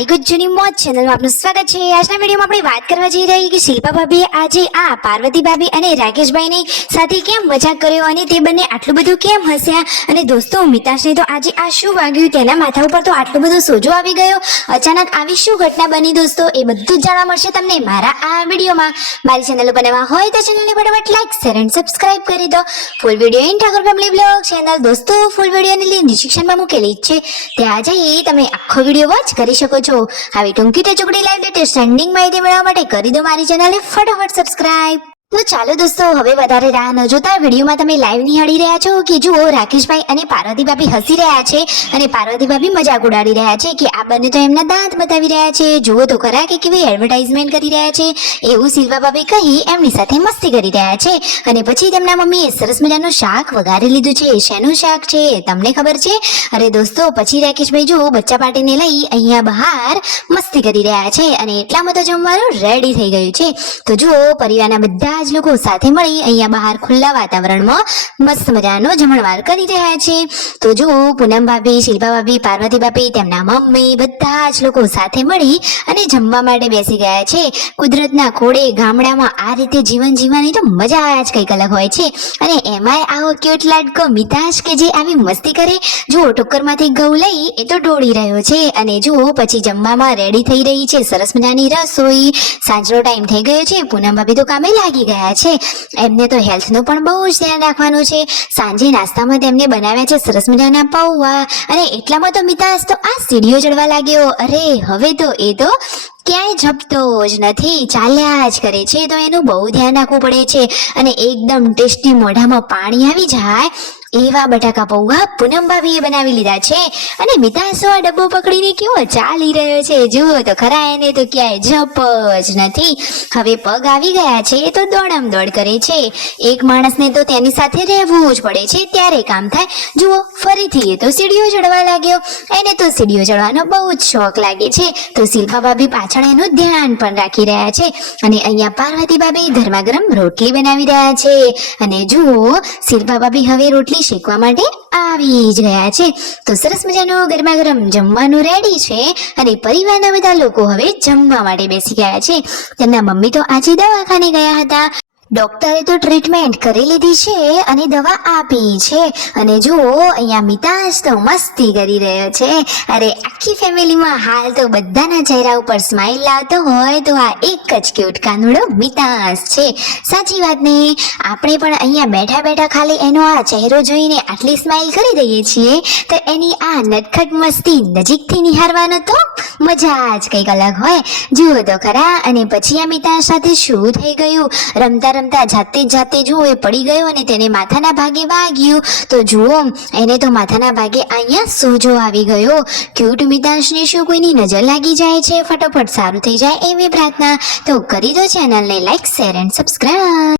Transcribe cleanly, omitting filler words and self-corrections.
મારી ગુજ્જુની મોજ ચેનલમાં આપનું સ્વાગત છે। આજના વિડીયોમાં આપણે વાત કરવા જઈ રહી કે શિલ્પા ભાભીએ આજે આ પાર્વતી ભાભી અને રાકેશભાઈની સાથે કેમ મજાક કર્યો અને તે બંને આટલું બધું કેમ હસ્યા। અને દોસ્તો મિતાશને તો આજે આ શું વાગ્યું, તેના માથા ઉપર તો આટલો બધો સોજો આવી ગયો, અચાનક આવી શું ઘટના બની દોસ્તો, એ બધું જ જાણવા મળશે તમને મારા આ વિડીયોમાં। મારી ચેનલ પર નવા હોય તો ચેનલને ફટાફટ લાઈક શેર અને સબસ્ક્રાઇબ કરી દો। Full video in Thakor family blog channel દોસ્તો ફૂલ વિડીયોની લિંક ડિસ્ક્રિપ્શનમાં મૂકેલી છે, ત્યાં જઈ તમે આખો વિડીયો વોચ કરી શકો છો। આવી ટૂંકી ટચુકડી લાઈવ લેટેસ્ટ ટ્રેન્ડિંગ માહિતી મેળવવા માટે કરી દો મારી ચેનલને ફટાફટ સબસ્ક્રાઇબ। તો ચાલો દોસ્તો હવે વધારે રાહ ન જોતા વિડીયોમાં તમે લાઈવ નિહાળી રહ્યા છો કે જુઓ રાકેશભાઈ અને પાર્વતી ભાભી હસી રહ્યા છે અને પાર્વતી ભાભી મજાક ઉડાડી રહ્યા છે કે આ બંને તો એમના દાંત બતાવી રહ્યા છે, જુઓ તો ખરા કે કેવી એડવર્ટાઇઝમેન્ટ કરી રહ્યા છે એવું શિલ્પા ભાભી કહી એમની સાથે મસ્તી કરી રહ્યા છે। અને પછી તેમના મમ્મીએ સરસ મજાનું શાક વઘારી લીધું છે। શેનું શાક છે તમને ખબર છે? અરે દોસ્તો પછી રાકેશભાઈ જુઓ બચ્ચા પાર્ટીને લઈ અહીંયા બહાર મસ્તી કરી રહ્યા છે અને એટલામાં તો જમવાનું રેડી થઈ ગયું છે। તો જુઓ પરિવારના બધા જ લોકો સાથે મળી અહીંયા બહાર ખુલ્લા વાતાવરણમાં મસ્ત મજાનો જમણવાર કરી રહ્યા છે। તો જુઓ પૂનમ ભાભી, શિલ્પા ભાભી, પાર્વતી ભાભી, તેમના મમ્મી બધા જ લોકો સાથે મળી અને જમવા માટે બેસી ગયા છે। કુદરતના ખોળે ગામડામાં આ રીતે જીવન જીવવાની તો મજા જ કંઈક અલગ હોય છે। અને એમાંય આવો ક્યુટ લાડકો મિતાશ કે જે આવી મસ્તી કરે, જુઓ ટોકરમાંથી ઘઉં લઈ એ તો ઢોળી રહ્યો છે અને જુઓ પછી જમવામાં રેડી થઈ રહી છે સરસ મજાની રસોઈ। સાંજનો ટાઈમ થઈ ગયો છે, પૂનમ ભાભી તો કામે લાગી ગયા છે, એમને તો હેલ્થનું પણ બહુ જ ધ્યાન રાખવાનું છે। સાંજે નાસ્તામાં તેમને બનાવ્યા છે સરસ મજાના પૌવા અને એટલામાં તો મિતાશ તો આ સીડીઓ ચડવા લાગ્યો। અરે હવે તો એ તો ક્યાંય ઝપતો જ નથી, ચાલ્યા જ કરે છે, તો એનું બહુ ધ્યાન રાખવું પડે છે। અને એકદમ ટેસ્ટી મોઢામાં પાણી આવી જાય એવા બટાકા પૌવા પૂનમ ભાભીએ બનાવી લીધા છે અને મિતાશ આ ડબ્બો પકડીને કેવો ચાલી રહ્યો છે, જુઓ તો ખરા એને તો ક્યાંય જપ જ નથી। હવે પગ આવી ગયા છે તો દોડમ દોડ કરે છે, એક માણસને તો તેની સાથે રહેવું જ પડે છે ત્યારે કામ થાય। જુઓ ફરીથી એ તો સીડીઓ ચડવા લાગ્યો, એને તો સીડીઓ ચડવાનો બહુ જ શોખ લાગે છે। તો શિલ્પા ભાભી પાછળ એનું ધ્યાન પણ રાખી રહ્યા છે અને અહીંયા પાર્વતી ભાભી ગરમા ગરમ રોટલી બનાવી રહ્યા છે અને જુઓ શિલ્પા ભાભી હવે રોટલી શેકવા માટે આવી જ ગયા છે। તો સરસ મજાનું ગરમા ગરમ જમવાનું રેડી છે અને પરિવારના બધા લોકો હવે જમવા માટે બેસી ગયા છે। તેમના મમ્મી તો આજે દવાખાને ગયા હતા, ડોક્ટરે તો ટ્રીટમેન્ટ કરી લીધી છે અને દવા આપી છે અને જુઓ અહીંયા મિતાશ તો મસ્તી કરી રહ્યો છે। અરે આખી ફેમિલીમાં હાલ તો બધાના ચહેરા ઉપર સ્માઇલ લાવતો હોય તો આ એક જ ક્યુટ કાનુડો મિતાશ છે, સાચી વાત ને? આપણે પણ અહીંયા બેઠા બેઠા ખાલી એનો આ ચહેરો જોઈને આટલી સ્માઇલ કરી દઈએ છીએ તો એની આ નટખટ મસ્તી નજીકથી નિહાળવાનો તો મજા જ કંઈક અલગ હોય। જુઓ તો ખરા અને પછી આ મિતાશ સાથે શું થઈ ગયું, રમતા રમતા જાતે જુઓ એ પડી ગયો અને તેને માથાના ભાગે વાગ્યું। તો જુઓ એને તો માથાના ભાગે અહીંયા સોજો આવી ગયો। ક્યુટ મિતાશને શું કોઈની નજર લાગી જાય છે? ફટાફટ સારું થઈ જાય એવી પ્રાર્થના। તો કરી દો ચેનલને લાઈક શેર એન્ડ સબસ્ક્રાઇબ।